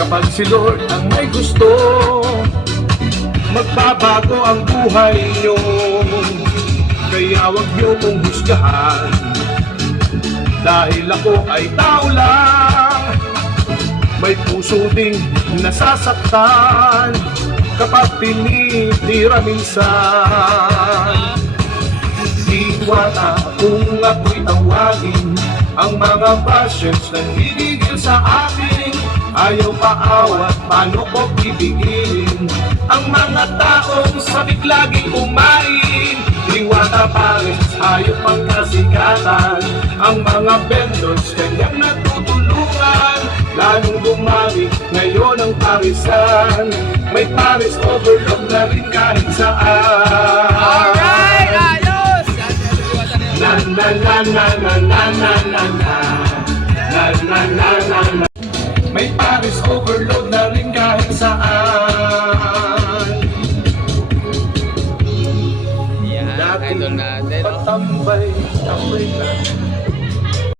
Kapag si Lord ang may gusto, magbabago ang buhay nyo. Kaya wag nyo kong husgahan, dahil ako ay tao lang. May puso ding nasasaktan kapag tinitira minsan. Iwata kung ako'y tawagin, ang mga bashes na hihigil sa akin. Ayaw paawat, paano ko ibigin ang mga taong sabik laging kumain. Iwata pares, ayaw pang kasikatan, ang mga vendors kanyang natutulungan. Lalong dumami ngayon ang parisan, may pares overload na rin kahit saan. Alright, ayos! Na na na na na na na na na na na na na. May pares overload na rin kahit saan. Yan, idol natin. Patambay, tambay lang.